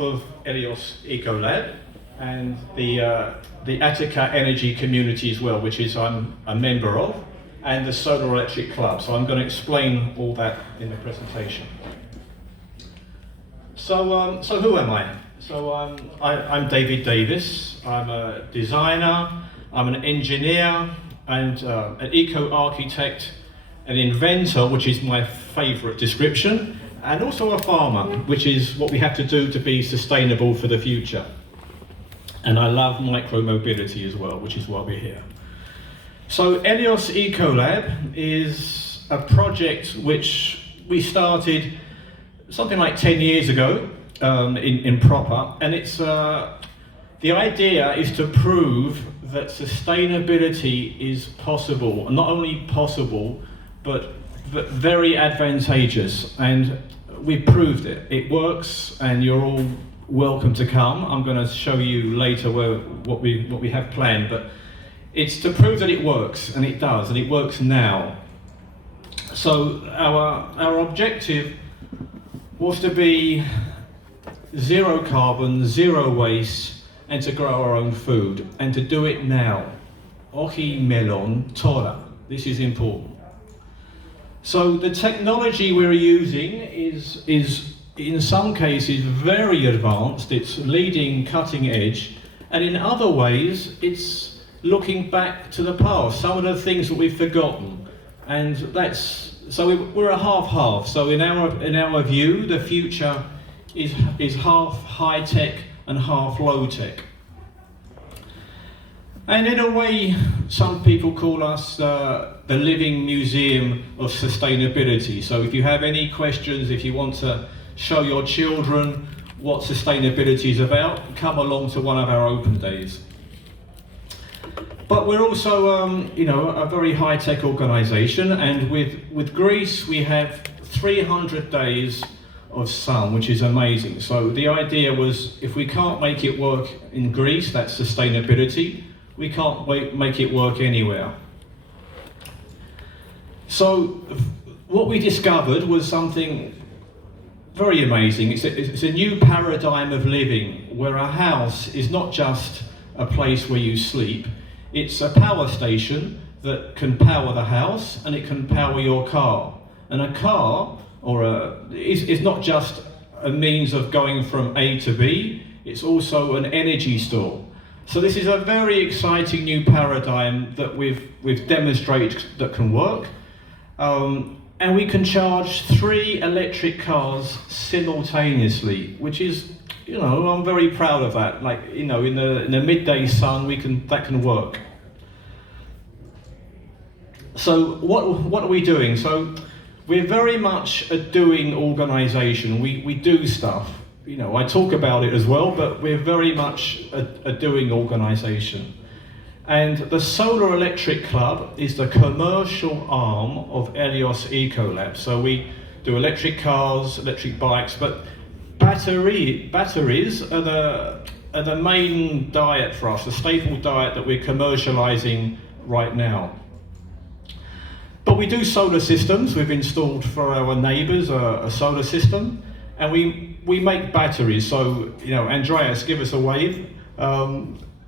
Of Elios Eco Lab and the Attica Energy Community as well, which is I'm a member of, and the Solar Electric Club. So I'm going to explain all that in the presentation. So who am I? So I'm David Davis. I'm a designer, I'm an engineer, and an eco-architect, an inventor, which is my favourite description, and also a farmer, which is what we have to do to be sustainable for the future. And I love micro-mobility as well, which is why we're here. So Elios Eco Lab is a project which we started something like 10 years ago in Proper, and it's the idea is to prove that sustainability is possible, not only possible, but very advantageous, and we've proved it. It works, and you're all welcome to come. I'm going to show you later what we have planned, but it's to prove that it works, and it does, and it works now. So our objective was to be zero carbon, zero waste, and to grow our own food, and to do it now. Ochi melon tora. This is important. So the technology we're using is in some cases very advanced. It's leading, cutting edge, and in other ways it's looking back to the past, some of the things that we've forgotten, and we're a half-half. So in our view, the future is half high-tech and half low-tech. And in a way, some people call us the living museum of sustainability. So if you have any questions, if you want to show your children what sustainability is about, come along to one of our open days. But we're also, a very high-tech organisation, and with Greece we have 300 days of sun, which is amazing. So the idea was, if we can't make it work in Greece, that's sustainability, we can't make it work anywhere. So what we discovered was something very amazing. It's a new paradigm of living, where a house is not just a place where you sleep, it's a power station that can power the house, and it can power your car. And a car is not just a means of going from A to B, it's also an energy store. So this is a very exciting new paradigm that we've demonstrated that can work. And we can charge 3 electric cars simultaneously, which is, I'm very proud of that. Like, in the midday sun, that can work. So what are we doing? So we're very much a doing organisation. We do stuff. I talk about it as well, but we're very much a doing organisation. And the Solar Electric Club is the commercial arm of Elios Eco Lab. So we do electric cars, electric bikes, but batteries are the main diet for us, the staple diet that we're commercialising right now. But we do solar systems. We've installed for our neighbours a solar system, and we make batteries. So Andreas, give us a wave.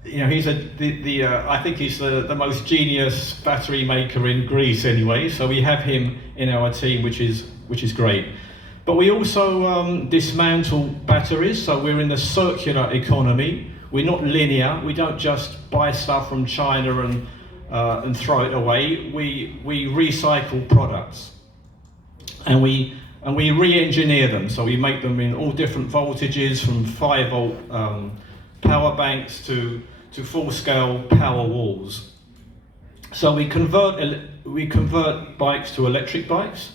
He's I think he's the most genius battery maker in Greece anyway. So we have him in our team, which is great. But we also dismantle batteries. So we're in the circular economy. We're not linear. We don't just buy stuff from China and throw it away. We recycle products, and we re-engineer them. So we make them in all different voltages, from 5-volt power banks to full-scale power walls. So we convert bikes to electric bikes.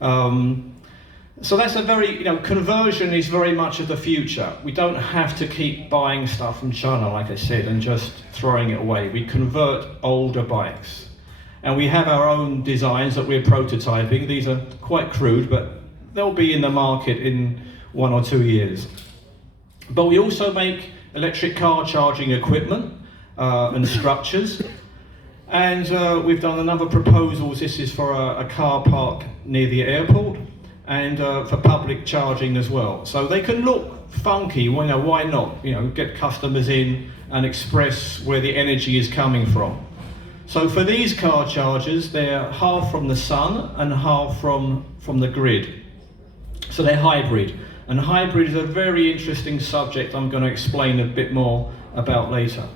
So that's a very, conversion is very much of the future. We don't have to keep buying stuff from China, like I said, and just throwing it away. We convert older bikes. And we have our own designs that we're prototyping. These are quite crude, but they'll be in the market in 1 or 2 years. But we also make electric car charging equipment and structures. And we've done a number of proposals. This is for a car park near the airport. and for public charging as well. So they can look funky, well, why not? Get customers in and express where the energy is coming from. So for these car chargers, they're half from the sun and half from the grid. So they're hybrid. And hybrid is a very interesting subject I'm going to explain a bit more about later.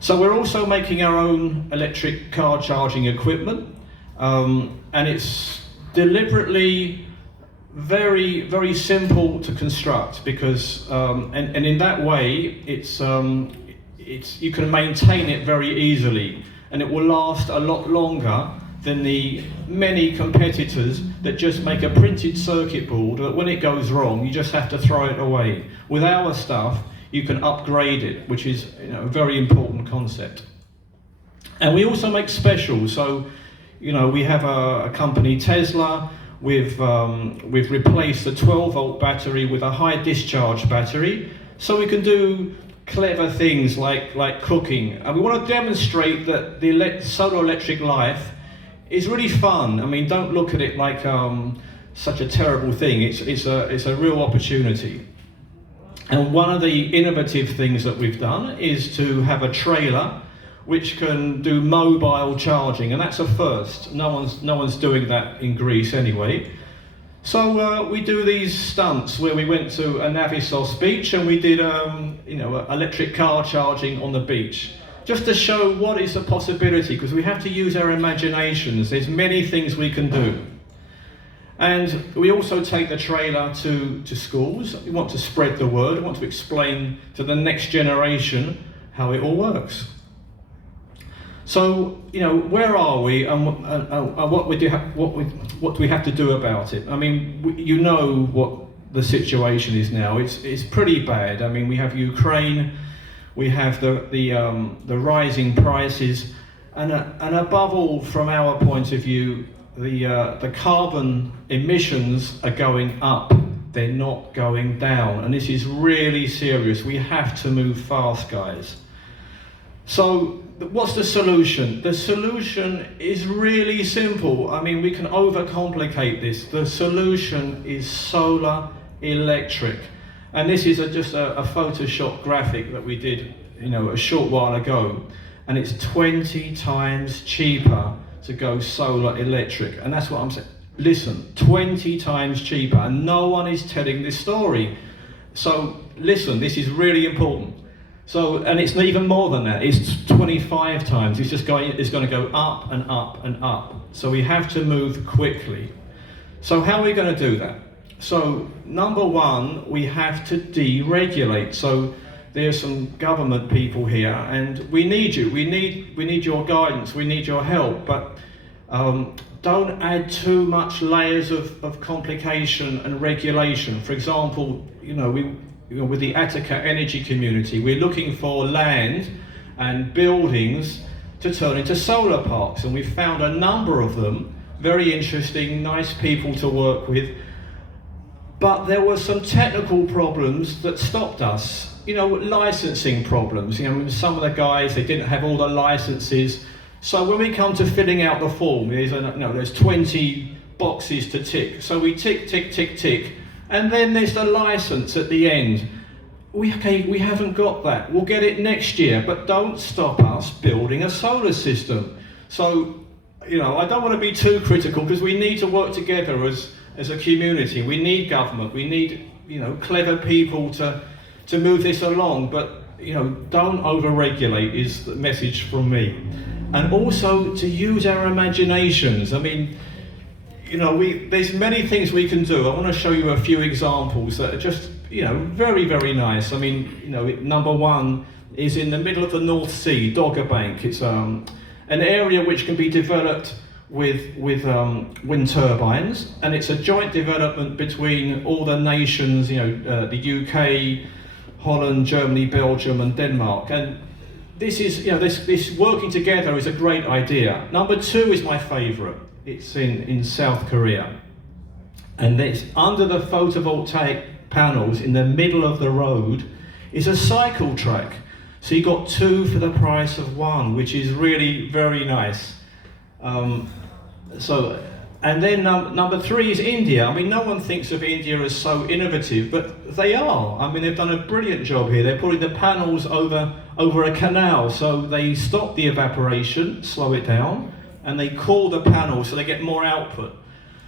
So we're also making our own electric car charging equipment, and it's deliberately very, very simple to construct because, and in that way, you can maintain it very easily, and it will last a lot longer than the many competitors that just make a printed circuit board that when it goes wrong, you just have to throw it away. With our stuff, you can upgrade it, which is a very important concept. And we also make specials. So, we have a company, Tesla. We've replaced the 12-volt battery with a high discharge battery, so we can do clever things like cooking. And we want to demonstrate that the solar electric life is really fun. I mean, don't look at it like such a terrible thing. It's a real opportunity. And one of the innovative things that we've done is to have a trailer which can do mobile charging, and that's a first. No one's doing that in Greece anyway. So we do these stunts where we went to a Navisos beach and we did electric car charging on the beach, just to show what is a possibility, because we have to use our imaginations. There's many things we can do. And we also take the trailer to schools. We want to spread the word. We want to explain to the next generation how it all works. So, where are we, and what do we have to do about it? I mean, what the situation is now. It's pretty bad. I mean, we have Ukraine, we have the rising prices, and above all, from our point of view, the carbon emissions are going up. They're not going down, and this is really serious. We have to move fast, guys. So, what's the solution? The solution is really simple. I mean, we can overcomplicate this. The solution is solar electric. And this is just a Photoshop graphic that we did, a short while ago. And it's 20 times cheaper to go solar electric. And that's what I'm saying. Listen, 20 times cheaper. And no one is telling this story. So listen, this is really important. So, and it's even more than that, it's 25 times, it's going to go up and up and up. So we have to move quickly. So how are we going to do that? So number one, we have to deregulate. So there's some government people here and we need you, we need your guidance, we need your help, but don't add too much layers of complication and regulation. For example, with the Attica energy community, we're looking for land and buildings to turn into solar parks, and we've found a number of them, very interesting, nice people to work with, but there were some technical problems that stopped us, licensing problems. Some of the guys, they didn't have all the licenses, so when we come to filling out the form, there's 20 boxes to tick, so we tick, tick, tick, tick, and then there's the license at the end. We haven't got that. We'll get it next year, but don't stop us building a solar system. So, I don't want to be too critical because we need to work together as a community. We need government. We need, clever people to move this along. But, don't over-regulate is the message from me. And also to use our imaginations. I mean, there's many things we can do. I want to show you a few examples that are just, very, very nice. I mean, number one is in the middle of the North Sea, Dogger Bank. It's an area which can be developed with wind turbines, and it's a joint development between all the nations, the UK, Holland, Germany, Belgium, and Denmark. And this is, this working together is a great idea. Number two is my favourite. It's in South Korea, and it's under the photovoltaic panels in the middle of the road is a cycle track. So you got two for the price of one, which is really very nice. So And then number 3 is India. I mean, no one thinks of India as so innovative, but they are. I mean, they've done a brilliant job here. They're putting the panels over a canal, so they stop the evaporation, slow it down, and they cool the panels so they get more output.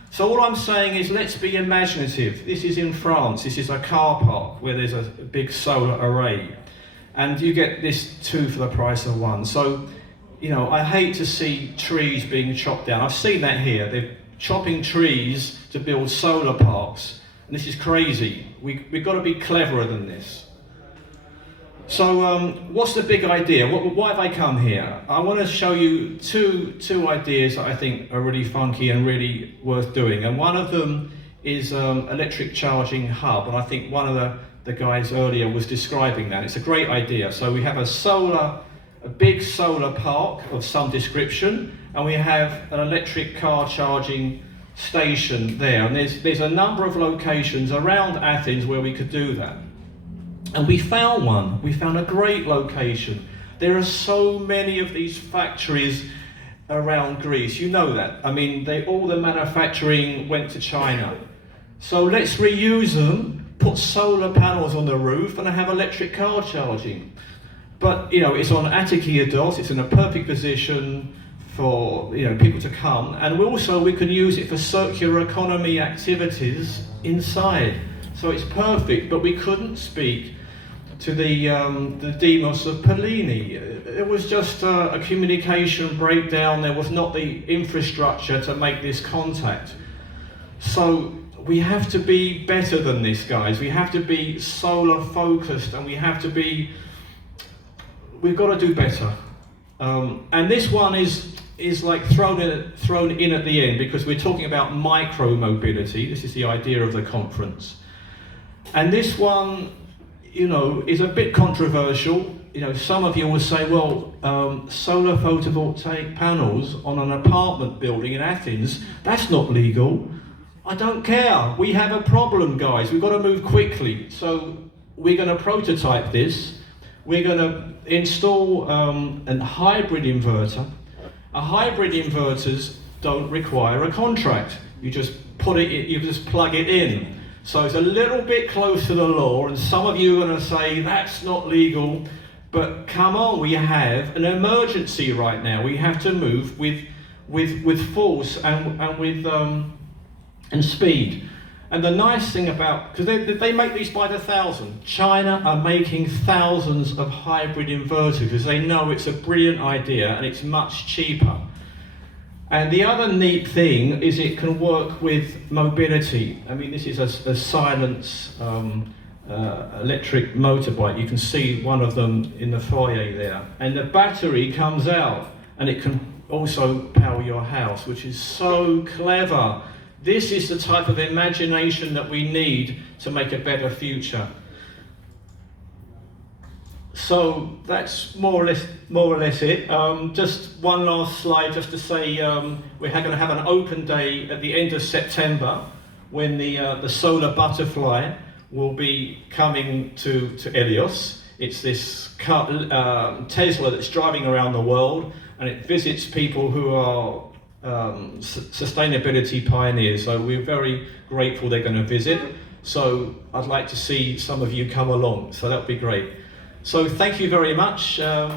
So all I'm saying is, let's be imaginative. This is in France. This is a car park where there's a big solar array, and you get this 2 for the price of 1. So, you know, I hate to see trees being chopped down. I've seen that here. They're chopping trees to build solar parks, and this is crazy. We've got to be cleverer than this. So what's the big idea? Why have I come here? I want to show you two ideas that I think are really funky and really worth doing. And one of them is electric charging hub, and I think one of the guys earlier was describing that. It's a great idea. So we have a big solar park of some description, and we have an electric car charging station there. And there's a number of locations around Athens where we could do that. And we found one. We found a great location. There are so many of these factories around Greece. You know that. I mean, all the manufacturing went to China. So let's reuse them, put solar panels on the roof, and have electric car charging. But, you know, it's on Attikiados, it's in a perfect position for, you know, people to come. And we can use it for circular economy activities inside. So it's perfect, but we couldn't speak to the demos of Pellini. It was just a communication breakdown. There was not the infrastructure to make this contact. So we have to be better than this, guys. We have to be solar focused, and we've got to do better. And this one is like thrown in at the end, because we're talking about micro mobility. This is the idea of the conference. And this one, you know, is a bit controversial. You know, some of you will say, well, solar photovoltaic panels on an apartment building in Athens, that's not legal. I don't care. We have a problem, guys. We've got to move quickly. So we're going to prototype this. We're going to install a hybrid inverter. A hybrid inverters don't require a contract. You just put it in, you just plug it in. So it's a little bit close to the law, and some of you are going to say that's not legal, but come on, we have an emergency right now. We have to move with force and speed. And the nice thing about, because they make these by the thousand. China are making thousands of hybrid inverters because they know it's a brilliant idea and it's much cheaper. And the other neat thing is it can work with mobility. I mean, this is a silence electric motorbike. You can see one of them in the foyer there. And the battery comes out and it can also power your house, which is so clever. This is the type of imagination that we need to make a better future. So that's more or less it. Just one last slide, just to say we're going to have an open day at the end of September, when the solar butterfly will be coming to Elios. It's this Tesla that's driving around the world, and it visits people who are sustainability pioneers. So we're very grateful they're going to visit. So I'd like to see some of you come along. So that would be great. So thank you very much. I'd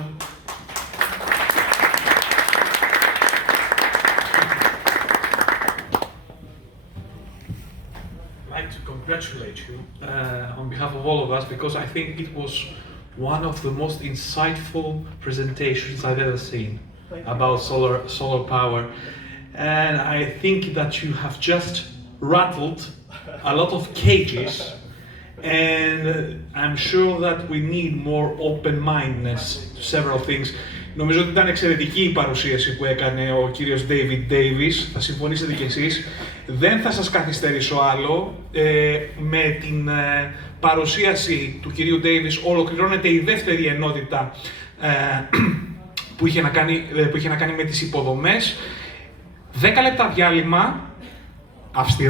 like to congratulate you on behalf of all of us, because I think it was one of the most insightful presentations I've ever seen about solar power. And I think that you have just rattled a lot of cages. And I'm sure that we need more open-mindedness to several things. Νομίζω ότι ήταν εξαιρετική η παρουσίαση που έκανε ο κύριος David Davis. Θα συμφωνήσετε κι εσείς. Δεν θα σας καθυστερήσω άλλο. Με την παρουσίαση του κυρίου Davis ολοκληρώνεται η δεύτερη ενότητα που είχε να κάνει με τις υποδομές. 10 λεπτά διάλειμμα, αυστηρά.